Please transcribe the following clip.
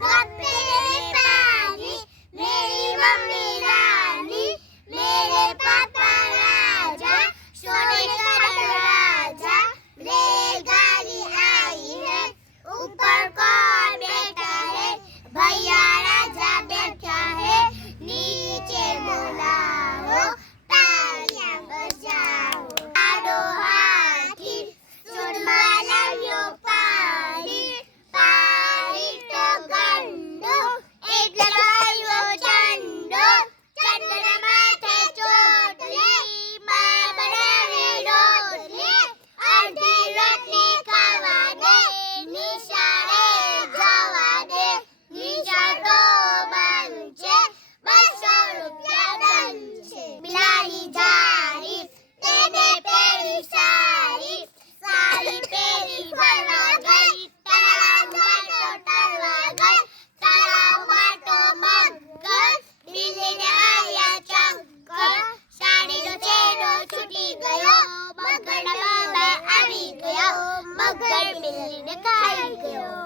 गप्पे में पानी, मेरी मम्मी रानी, मेरे पापा राजा, सोने का दरवाजा, रेलगाड़ी आई है, ऊपर कौन बैठा है, भैया राजा बैठा है, नीचे बुलाओ, तालियां बजाओ, आडो हाथी, सुरमा लाव्यो पारी, पारी तो गंडो, एक लगायो चंडो, चंडोना माथे ચોટલી, માં બનાવે રોટલી, અડધી રોટલી ખાવા દે, નિશાળે જવા દે, નિશાળો બંધ છે, 200 રૂપિયા દંડ છે. બિલાડી જારી, તેને પેરી સારી, સારી પેરી ફરવા ગઈ, તળાવમાં તો તરવા ગઈ, તળાવમાં તો મગર, બિલ્લીને આવ્યા ચક્કર, સાડીનો છેડો છૂટી ગયો, મગરના બાબા આવી ગયો, મગર બિલ્લીને ખાઈ ગયો.